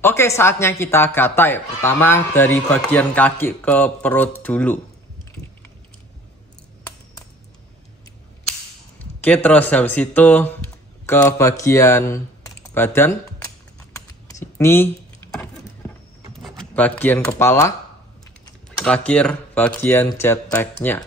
Oke, saatnya kita gatai. Pertama dari bagian kaki ke perut dulu. Oke, terus habis itu ke bagian badan. Sini bagian kepala. Terakhir bagian jetpacknya.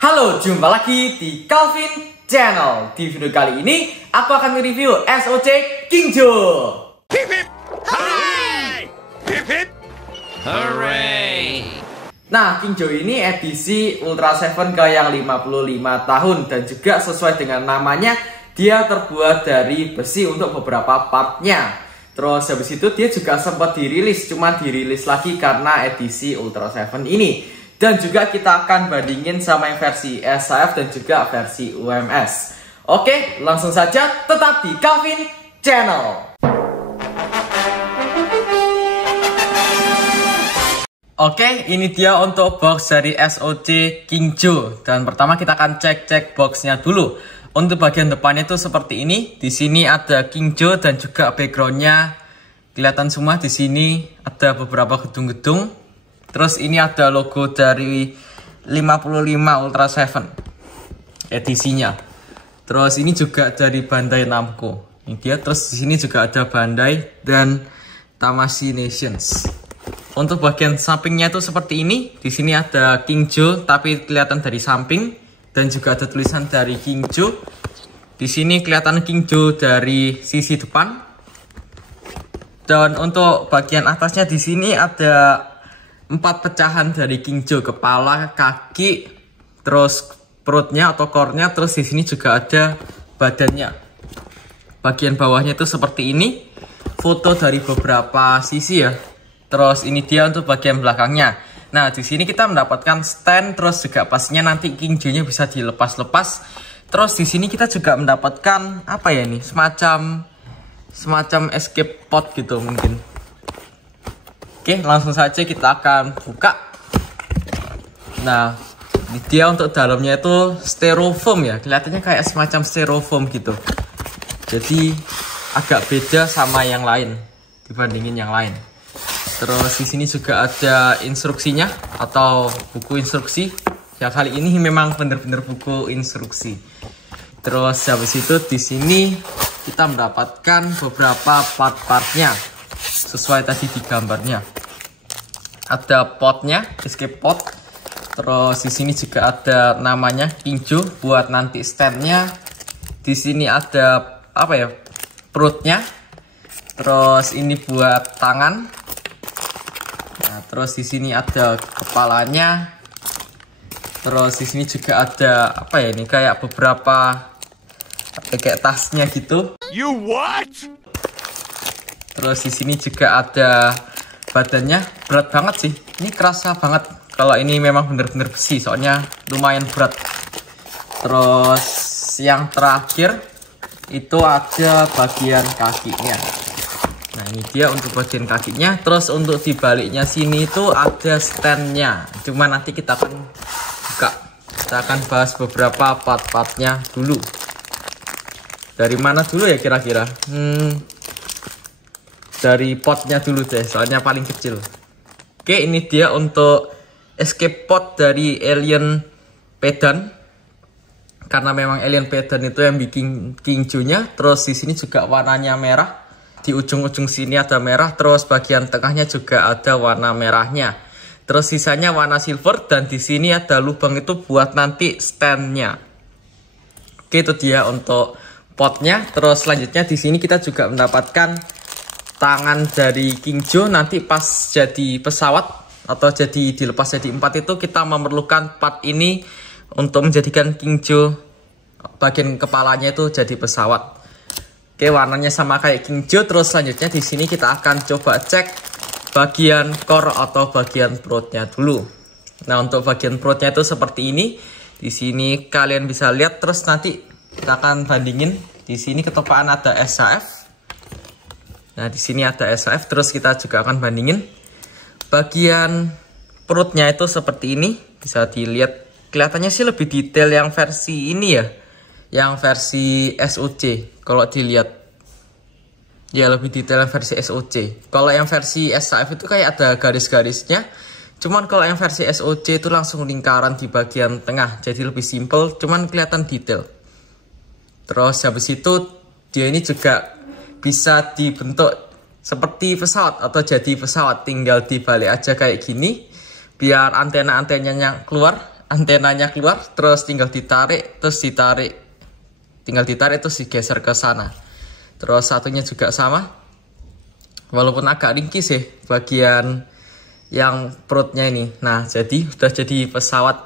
Halo, jumpa lagi di Calvin Channel. Di video kali ini aku akan mereview SOC Kingjo. Hip hip hooray! Hip hip hooray! Nah, Kingjo ini edisi Ultra 7 ke yang 55 tahun. Dan juga sesuai dengan namanya, dia terbuat dari besi untuk beberapa partnya. Terus habis itu dia juga sempat dirilis, cuma dirilis lagi karena edisi Ultra 7 ini. Dan juga kita akan bandingin sama yang versi SAF dan juga versi UMS. Oke, langsung saja tetap di Calvin Channel. Oke, ini dia untuk box dari SOC Kingjo. Dan pertama kita akan cek boxnya dulu. Untuk bagian depannya itu seperti ini. Di sini ada Kingjo dan juga backgroundnya kelihatan semua. Di sini ada beberapa gedung-gedung. Terus ini ada logo dari 55 Ultra 7 edisinya. Terus ini juga dari Bandai Namco. Ini dia. Terus di sini juga ada Bandai dan Tamashii Nations. Untuk bagian sampingnya itu seperti ini. Di sini ada Kingjo tapi kelihatan dari samping dan juga ada tulisan dari Kingjo. Di sini kelihatan Kingjo dari sisi depan. Dan untuk bagian atasnya di sini ada 4 pecahan dari Kingjo, kepala, kaki, terus perutnya atau core-nya, terus di sini juga ada badannya. Bagian bawahnya itu seperti ini. Foto dari beberapa sisi ya. Terus ini dia untuk bagian belakangnya. Nah, di sini kita mendapatkan stand, terus juga pastinya nanti Kingjo-nya bisa dilepas-lepas. Terus di sini kita juga mendapatkan apa ya nih? Semacam escape pod gitu mungkin. Oke, langsung saja kita akan buka. Nah, ini dia untuk dalamnya itu styrofoam ya. Kelihatannya kayak semacam styrofoam gitu. Jadi agak beda sama yang lain dibandingin yang lain. Terus di sini juga ada instruksinya atau buku instruksi. Ya, kali ini memang benar-benar buku instruksi. Terus habis itu di sini kita mendapatkan beberapa part-partnya sesuai tadi di gambarnya. Ada potnya, escape pot. Terus di sini juga ada namanya Kingjo buat nanti standnya. Di sini ada apa ya? Perutnya. Terus ini buat tangan. Nah, terus di sini ada kepalanya. Terus di sini juga ada apa ya ini? Kayak beberapa kayak tasnya gitu. You what? Terus di sini juga ada badannya, berat banget sih. Ini kerasa banget kalau ini memang benar-benar besi, soalnya lumayan berat. Terus yang terakhir itu ada bagian kakinya. Nah, ini dia untuk bagian kakinya. Terus untuk di baliknya sini itu ada standnya. Cuma nanti kita akan buka. Kita akan bahas beberapa part-partnya dulu. Dari mana dulu ya kira-kira? Dari potnya dulu deh, soalnya paling kecil. Oke, ini dia untuk escape pod dari Alien Pedan. Karena memang Alien Pedan itu yang bikin Kingjo-nya. Terus di sini juga warnanya merah. Di ujung-ujung sini ada merah, terus bagian tengahnya juga ada warna merahnya. Terus sisanya warna silver dan di sini ada lubang itu buat nanti standnya. Oke, itu dia untuk potnya. Terus selanjutnya di sini kita juga mendapatkan tangan dari Kingjo. Nanti pas jadi pesawat atau jadi dilepas jadi 4 itu kita memerlukan part ini untuk menjadikan Kingjo bagian kepalanya itu jadi pesawat. Oke, warnanya sama kayak Kingjo. Terus selanjutnya di sini kita akan coba cek bagian core atau bagian perutnya dulu. Nah, untuk bagian perutnya itu seperti ini. Di sini kalian bisa lihat. Terus nanti kita akan bandingin. Di sini ketopaan ada SAF. Nah, di sini ada SAF, terus kita juga akan bandingin. bagian perutnya itu seperti ini, bisa dilihat. Kelihatannya sih lebih detail yang versi ini ya, yang versi SOC. Kalau dilihat ya lebih detail yang versi SOC. Kalau yang versi SAF itu kayak ada garis-garisnya. Cuman kalau yang versi SOC itu langsung lingkaran di bagian tengah, jadi lebih simple, cuman kelihatan detail. Terus habis itu dia ini juga bisa dibentuk seperti pesawat atau jadi pesawat, tinggal dibalik aja kayak gini biar antenanya keluar, terus tinggal ditarik, tinggal ditarik terus digeser ke sana. Terus satunya juga sama, walaupun agak ringkih sih bagian yang perutnya ini. Nah, jadi udah jadi pesawat.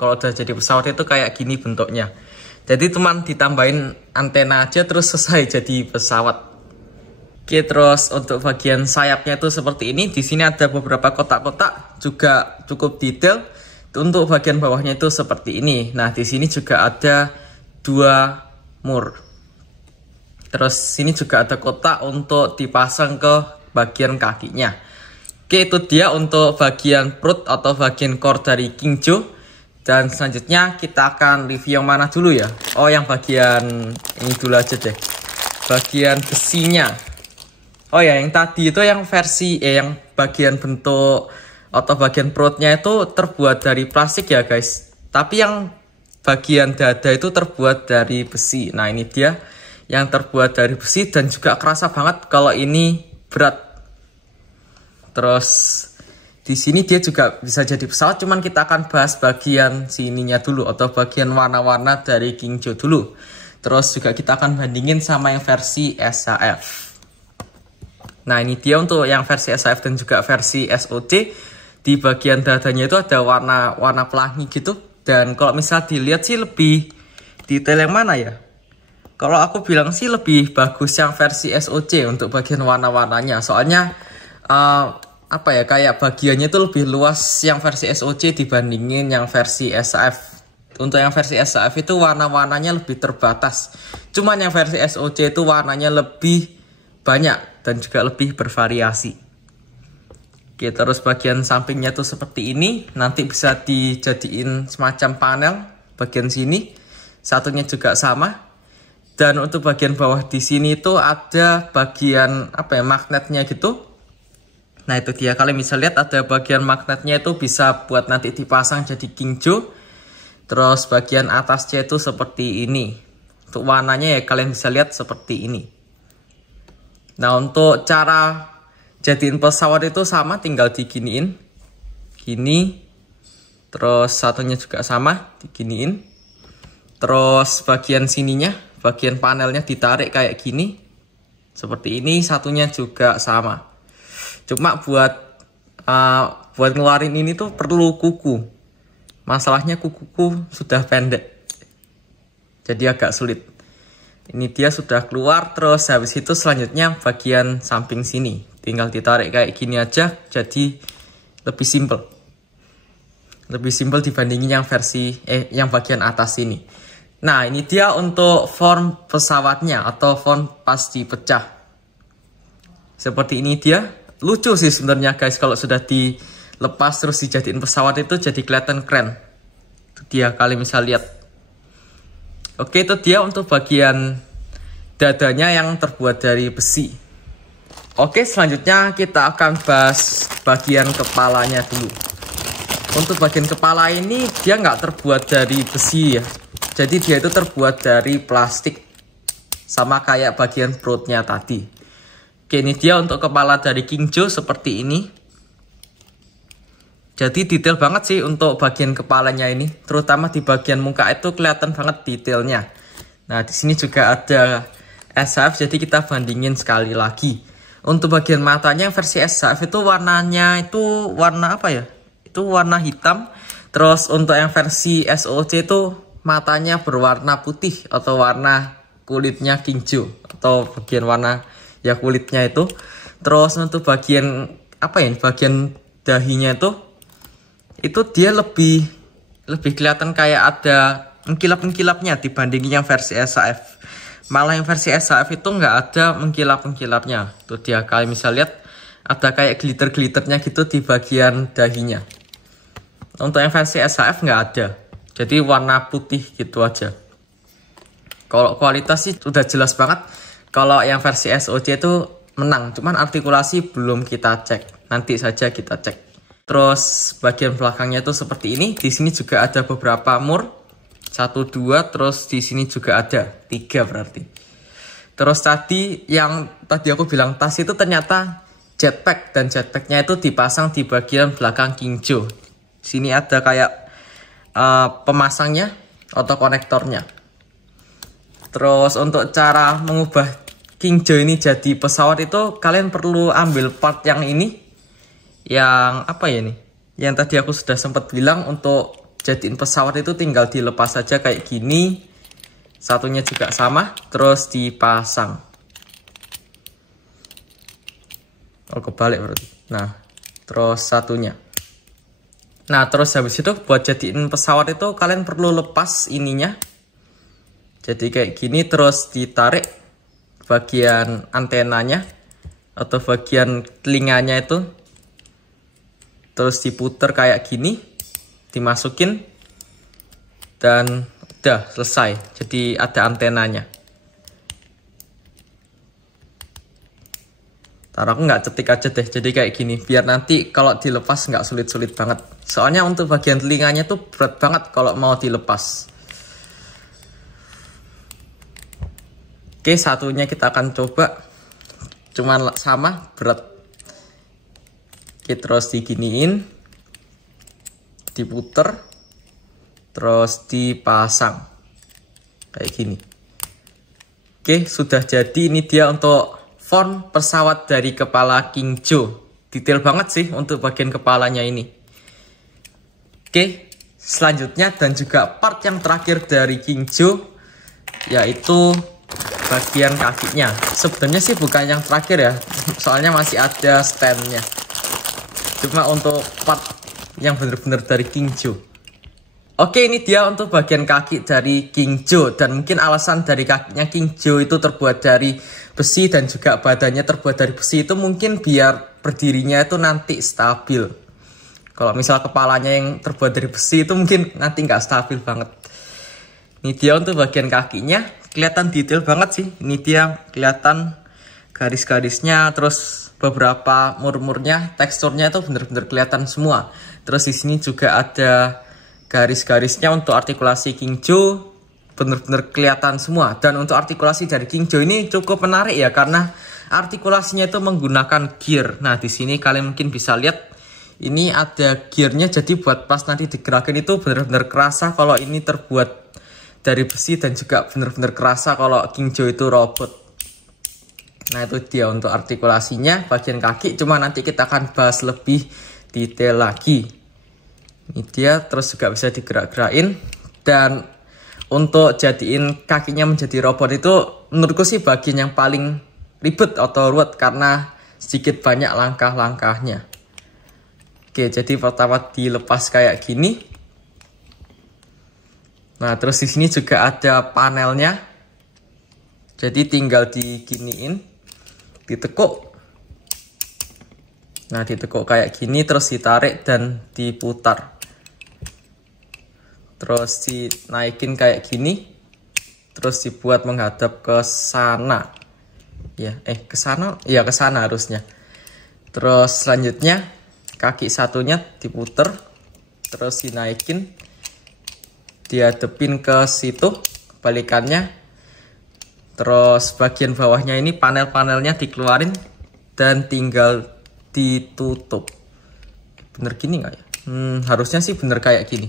Kalau udah jadi pesawat itu kayak gini bentuknya. Jadi teman ditambahin antena aja terus selesai jadi pesawat. Oke, terus untuk bagian sayapnya itu seperti ini. Di sini ada beberapa kotak-kotak, juga cukup detail. Untuk bagian bawahnya itu seperti ini. Nah, di sini juga ada 2 mur. Terus sini juga ada kotak untuk dipasang ke bagian kakinya. Oke, itu dia untuk bagian perut atau bagian core dari King Joe. Dan selanjutnya kita akan review yang mana dulu ya? Oh, yang bagian ini dulu aja deh. Bagian besinya. Oh ya, yang tadi itu yang versi yang bagian bentuk atau bagian perutnya itu terbuat dari plastik ya guys. Tapi yang bagian dada itu terbuat dari besi. Nah, ini dia yang terbuat dari besi dan juga kerasa banget kalau ini berat. Terus di sini dia juga bisa jadi pesawat, cuman kita akan bahas bagian sininya dulu atau bagian warna-warna dari King Joe dulu. Terus juga kita akan bandingin sama yang versi SAF. Nah, ini dia untuk yang versi SAF dan juga versi SOC. Di bagian dadanya itu ada warna pelangi gitu. Dan kalau misal dilihat sih lebih detail yang mana ya? Kalau aku bilang sih lebih bagus yang versi SOC untuk bagian warna-warnanya. Soalnya apa ya, kayak bagiannya itu lebih luas yang versi SOC dibandingin yang versi SAF. Untuk yang versi SAF itu warna-warnanya lebih terbatas. Cuman yang versi SOC itu warnanya lebih banyak dan juga lebih bervariasi. Oke, terus bagian sampingnya tuh seperti ini. Nanti bisa dijadiin semacam panel bagian sini. Satunya juga sama. Dan untuk bagian bawah di sini itu ada bagian apa ya, magnetnya gitu. Nah, itu dia, kalian bisa lihat ada bagian magnetnya itu bisa buat nanti dipasang jadi King Joe. Terus bagian atasnya itu seperti ini. Untuk warnanya ya kalian bisa lihat seperti ini. Nah, untuk cara jadiin pesawat itu sama, tinggal diginiin. Gini. Terus satunya juga sama, diginiin. Terus bagian sininya, bagian panelnya ditarik kayak gini. Seperti ini, satunya juga sama. Cuma buat ngeluarin ini tuh perlu kuku. Masalahnya kukuku sudah pendek, jadi agak sulit. Ini dia sudah keluar. Terus habis itu selanjutnya bagian samping sini tinggal ditarik kayak gini aja, jadi lebih simple. Lebih simple dibandingin yang versi yang bagian atas ini. Nah, ini dia untuk form pesawatnya atau form pas dipecah. Seperti ini dia. Lucu sih sebenarnya guys, kalau sudah dilepas terus dijadiin pesawat itu jadi kelihatan keren. Itu dia, kalian bisa lihat. Oke, itu dia untuk bagian dadanya yang terbuat dari besi. Oke, selanjutnya kita akan bahas bagian kepalanya dulu. Untuk bagian kepala ini dia nggak terbuat dari besi ya. Jadi dia itu terbuat dari plastik. Sama kayak bagian perutnya tadi. Oke, ini dia untuk kepala dari King Joe seperti ini. Jadi detail banget sih untuk bagian kepalanya ini. Terutama di bagian muka itu kelihatan banget detailnya. Nah, di sini juga ada SAF, jadi kita bandingin sekali lagi. Untuk bagian matanya versi SAF itu warnanya itu warna apa ya? Itu warna hitam. Terus untuk yang versi SOC itu matanya berwarna putih atau warna kulitnya King Joe atau bagian warna ya kulitnya itu. Terus untuk bagian apa ya, bagian dahinya itu dia lebih kelihatan kayak ada mengkilap-mengkilapnya dibandingin yang versi SAF. Malah yang versi SAF itu nggak ada mengkilap-mengkilapnya. Tuh dia, kalian bisa lihat ada kayak glitter-glitternya gitu di bagian dahinya. Untuk yang versi SHF nggak ada, jadi warna putih gitu aja. Kalau kualitas sih udah jelas banget. Kalau yang versi SOC itu menang, cuman artikulasi belum kita cek, nanti saja kita cek. Terus bagian belakangnya itu seperti ini. Di sini juga ada beberapa mur, 1, 2, terus di sini juga ada 3 berarti. Terus tadi aku bilang tas itu ternyata jetpack, dan jetpacknya itu dipasang di bagian belakang Kingjo. Sini ada kayak pemasangnya atau konektornya. Terus untuk cara mengubah Kingjo ini jadi pesawat itu kalian perlu ambil part yang ini, yang apa ya ini? Yang tadi aku sudah sempat bilang, untuk jadiin pesawat itu tinggal dilepas saja kayak gini. Satunya juga sama, terus dipasang. Oh, kebalik berarti. Nah, terus satunya. Nah, terus habis itu buat jadiin pesawat itu kalian perlu lepas ininya. Jadi kayak gini, terus ditarik bagian antenanya atau bagian telinganya itu. Terus diputer kayak gini, dimasukin, dan udah selesai. Jadi ada antenanya. Ntar aku nggak cetik aja deh, jadi kayak gini, biar nanti kalau dilepas nggak sulit-sulit banget. Soalnya untuk bagian telinganya tuh berat banget kalau mau dilepas. Oke, satunya kita akan coba, cuman sama berat. Oke, terus diginiin, diputer, terus dipasang kayak gini. Oke, sudah jadi. Ini dia untuk form pesawat dari kepala Kingjo. Detail banget sih untuk bagian kepalanya ini. Oke, selanjutnya dan juga part yang terakhir dari Kingjo, yaitu bagian kakinya. Sebenarnya sih bukan yang terakhir ya, soalnya masih ada standnya. Cuma untuk part yang benar-benar dari Kingjo. Oke, ini dia untuk bagian kaki dari Kingjo. Dan mungkin alasan dari kakinya Kingjo itu terbuat dari besi dan juga badannya terbuat dari besi itu mungkin biar berdirinya itu nanti stabil. Kalau misal kepalanya yang terbuat dari besi itu mungkin nanti nggak stabil banget. Ini dia untuk bagian kakinya. Kelihatan detail banget sih. Ini dia kelihatan garis-garisnya, terus beberapa mur-murnya, teksturnya itu benar-benar kelihatan semua. Terus di sini juga ada garis-garisnya untuk artikulasi Kingjo, benar-benar kelihatan semua. Dan untuk artikulasi dari Kingjo ini cukup menarik ya, karena artikulasinya itu menggunakan gear. Nah, di sini kalian mungkin bisa lihat ini ada gearnya, jadi buat pas nanti digerakin itu benar-benar kerasa kalau ini terbuat dari besi, dan juga benar-benar kerasa kalau Kingjo itu robot. Nah, itu dia untuk artikulasinya bagian kaki, cuma nanti kita akan bahas lebih detail lagi. Ini dia, terus juga bisa digerak-gerakin. Dan untuk jadiin kakinya menjadi robot itu menurutku sih bagian yang paling ribet atau ruwet, karena sedikit banyak langkah-langkahnya. Oke, jadi pertama dilepas kayak gini. Nah, terus di sini juga ada panelnya. Jadi tinggal diginiin, ditekuk. Nah, ditekuk kayak gini, terus ditarik dan diputar. Terus dinaikin kayak gini, terus dibuat menghadap ke sana. Ya, ke sana? Ya, ke sana harusnya. Terus selanjutnya kaki satunya diputer, terus dinaikin, dihadapin ke situ, balikannya. Terus bagian bawahnya ini panel-panelnya dikeluarin dan tinggal ditutup. Bener gini nggak ya? Harusnya sih bener kayak gini.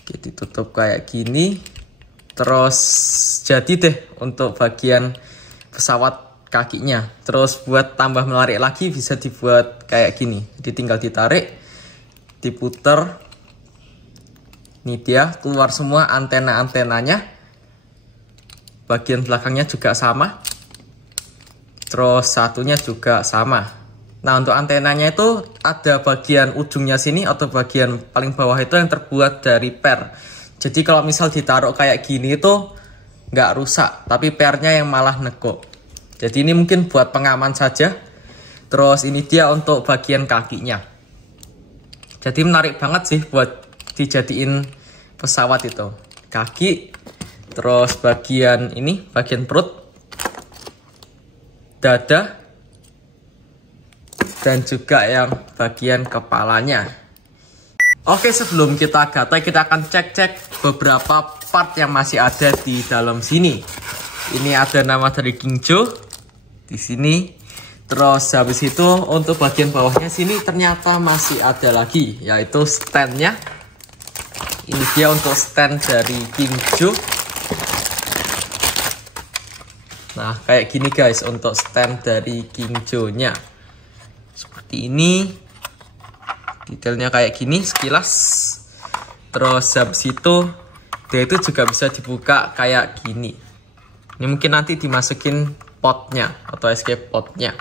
Oke, ditutup kayak gini. Terus jadi deh untuk bagian pesawat kakinya. Terus buat tambah menarik lagi bisa dibuat kayak gini. Jadi tinggal ditarik, diputer. Ini dia, keluar semua antena-antenanya. Bagian belakangnya juga sama. Terus satunya juga sama. Nah, untuk antenanya itu ada bagian ujungnya sini atau bagian paling bawah itu yang terbuat dari per. Jadi kalau misal ditaruh kayak gini itu nggak rusak, tapi pernya yang malah nekuk. Jadi ini mungkin buat pengaman saja. Terus ini dia untuk bagian kakinya. Jadi menarik banget sih buat dijadiin pesawat itu. Kaki, terus bagian ini, bagian perut, dada, dan juga yang bagian kepalanya. Oke, sebelum kita gatai, kita akan cek-cek beberapa part yang masih ada di dalam sini. Ini ada nama dari King Joe di sini. Terus habis itu untuk bagian bawahnya sini ternyata masih ada lagi, yaitu standnya. Ini dia untuk stand dari King Joe. Nah, kayak gini guys untuk stand dari King Joe-nya. Seperti ini. Detailnya kayak gini sekilas. Terus habis itu dia itu juga bisa dibuka kayak gini. Ini mungkin nanti dimasukin potnya atau escape potnya.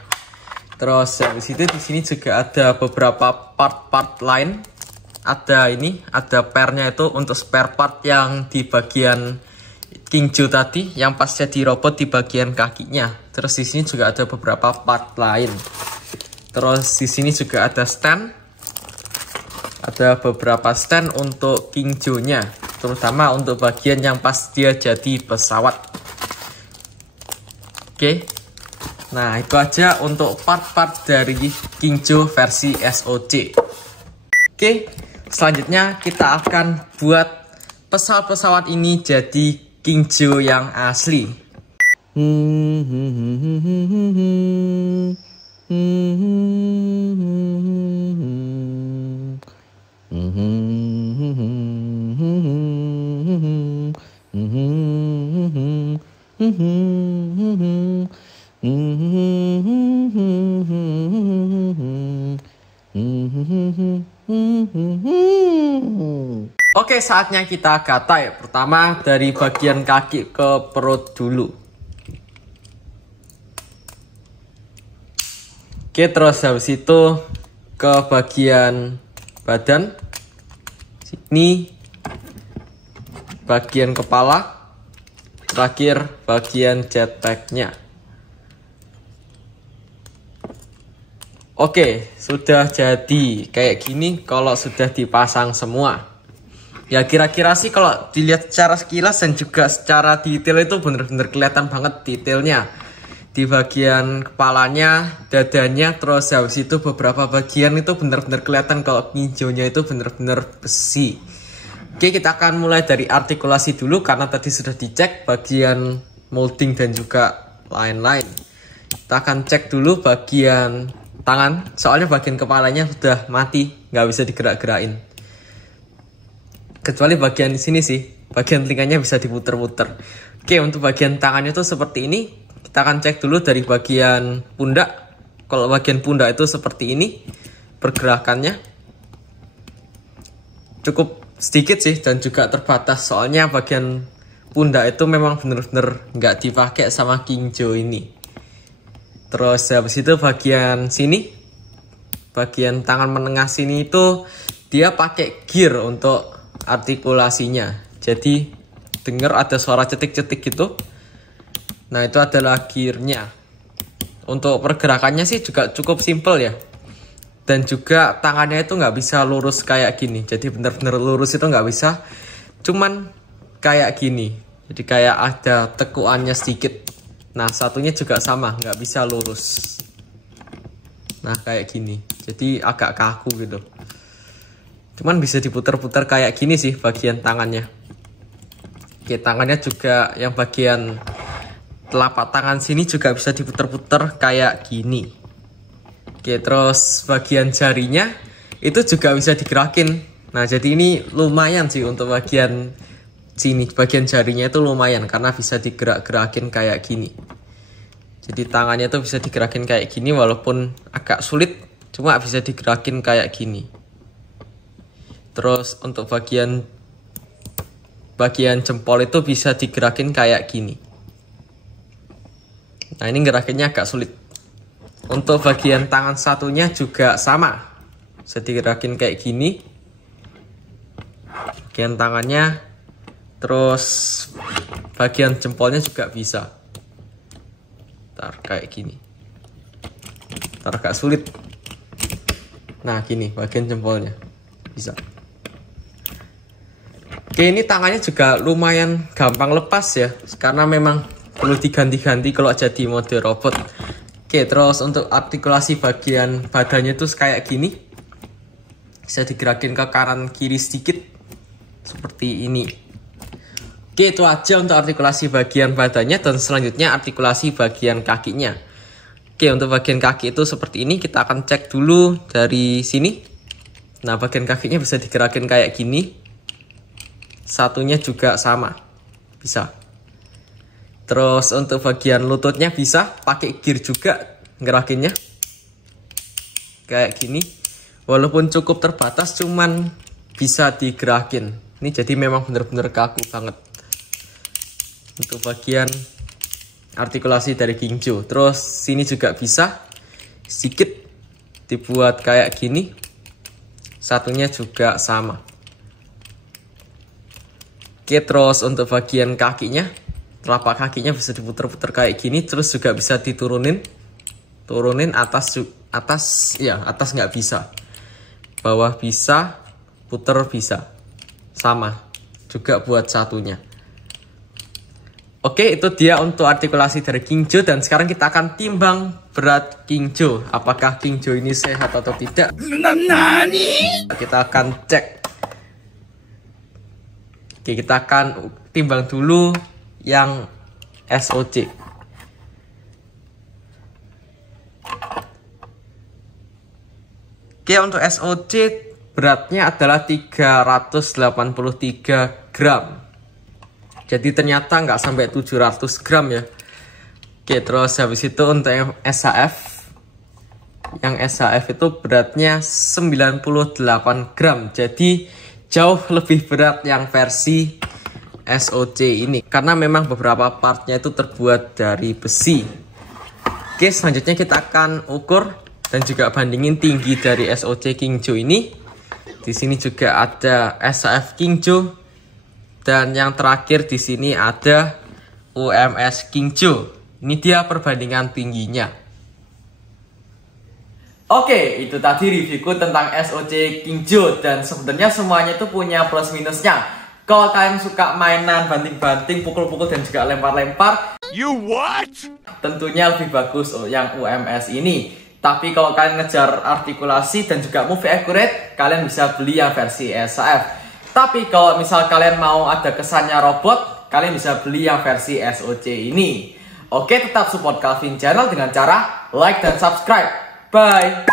Terus habis itu di sini juga ada beberapa part-part lain. Ada ini, ada pairnya itu untuk spare part yang di bagian King Joe tadi, yang pas jadi robot di bagian kakinya. Terus di sini juga ada beberapa part lain. Terus di sini juga ada stand. Ada beberapa stand untuk King Joe-nya, terutama untuk bagian yang pas dia jadi pesawat. Oke. Nah, itu aja untuk part-part dari King Joe versi SOC. Oke, selanjutnya kita akan buat pesawat-pesawat ini jadi King Joe yang asli. Oke, saatnya kita gatai. Pertama dari bagian kaki ke perut dulu. Oke, terus habis itu ke bagian badan. Sini bagian kepala. Terakhir bagian jetpacknya. Oke, sudah jadi kayak gini kalau sudah dipasang semua. Ya kira-kira sih kalau dilihat secara sekilas dan juga secara detail itu bener-bener kelihatan banget detailnya. Di bagian kepalanya, dadanya, terus habis itu beberapa bagian itu bener-bener kelihatan kalau King Joe-nya itu bener-bener besi. Oke, kita akan mulai dari artikulasi dulu karena tadi sudah dicek bagian molding dan juga lain-lain. Kita akan cek dulu bagian tangan, soalnya bagian kepalanya sudah mati, nggak bisa digerak-gerakin. Kecuali bagian di sini sih, bagian telinganya bisa diputer-puter. Oke, untuk bagian tangannya tuh seperti ini. Kita akan cek dulu dari bagian pundak. Kalau bagian pundak itu seperti ini pergerakannya. Cukup sedikit sih dan juga terbatas, soalnya bagian pundak itu memang bener-bener nggak dipakai sama King Joe ini. Terus habis itu bagian sini, bagian tangan menengah sini itu dia pakai gear untuk artikulasinya. Jadi dengar ada suara cetik-cetik gitu. Nah, itu adalah gearnya. Untuk pergerakannya sih juga cukup simple ya. Dan juga tangannya itu nggak bisa lurus kayak gini. Jadi bener-bener lurus itu nggak bisa. Cuman kayak gini. Jadi kayak ada tekuannya sedikit. Nah, satunya juga sama, nggak bisa lurus. Nah, kayak gini. Jadi agak kaku gitu. Cuman bisa diputar-putar kayak gini sih bagian tangannya. Oke, tangannya juga yang bagian telapak tangan sini juga bisa diputar-putar kayak gini. Oke, terus bagian jarinya itu juga bisa digerakin. Nah, jadi ini lumayan sih untuk bagian sini. Bagian jarinya itu lumayan karena bisa digerak-gerakin kayak gini. Jadi tangannya itu bisa digerakin kayak gini walaupun agak sulit, cuma bisa digerakin kayak gini. Terus untuk bagian jempol itu bisa digerakin kayak gini. Nah, ini gerakinnya agak sulit. Untuk bagian tangan satunya juga sama. Bisa digerakin kayak gini. Bagian tangannya. Terus bagian jempolnya juga bisa. Ntar kayak gini. agak sulit. Nah gini bagian jempolnya bisa. Oke, ini tangannya juga lumayan gampang lepas ya, karena memang perlu diganti-ganti kalau jadi mode robot. Oke, terus untuk artikulasi bagian badannya tuh kayak gini, bisa digerakin ke kanan kiri sedikit seperti ini. Oke, itu aja untuk artikulasi bagian badannya, dan selanjutnya artikulasi bagian kakinya. Oke, untuk bagian kaki itu seperti ini, kita akan cek dulu dari sini. Nah, bagian kakinya bisa digerakin kayak gini. Satunya juga sama, bisa. Terus untuk bagian lututnya bisa pakai gear juga ngerakinnya kayak gini. Walaupun cukup terbatas, cuman bisa digerakin. Ini jadi memang bener-bener kaku banget. Untuk bagian artikulasi dari Kingjo. Terus sini juga bisa sedikit dibuat kayak gini. Satunya juga sama. Oke, terus untuk bagian kakinya, telapak kakinya bisa diputer-puter kayak gini, terus juga bisa diturunin, atas nggak bisa, bawah bisa, puter bisa, sama juga buat satunya. Oke, itu dia untuk artikulasi dari Kingjo, dan sekarang kita akan timbang berat Kingjo, apakah Kingjo ini sehat atau tidak. Kita akan cek. Oke, kita akan timbang dulu yang SOC. Oke, untuk SOC beratnya adalah 383 gram. Jadi ternyata nggak sampai 700 gram ya. Oke, terus habis itu untuk yang SHF. Yang SHF itu beratnya 98 gram. Jadi jauh lebih berat yang versi SOC ini, karena memang beberapa partnya itu terbuat dari besi. Oke, selanjutnya kita akan ukur dan juga bandingin tinggi dari SOC Kingjo ini. Di sini juga ada SHF Kingjo, dan yang terakhir di sini ada UMS Kingjo. Ini dia perbandingan tingginya. Oke, itu tadi reviewku tentang SOC Kingjo, dan sebenarnya semuanya itu punya plus minusnya. Kalau kalian suka mainan banting-banting, pukul-pukul dan juga lempar-lempar, You what? tentunya lebih bagus yang UMS ini. Tapi kalau kalian ngejar artikulasi dan juga move accurate, kalian bisa beli yang versi SHF. Tapi kalau misal kalian mau ada kesannya robot, kalian bisa beli yang versi SOC ini. Oke, tetap support Calvin Channel dengan cara like dan subscribe. Bye.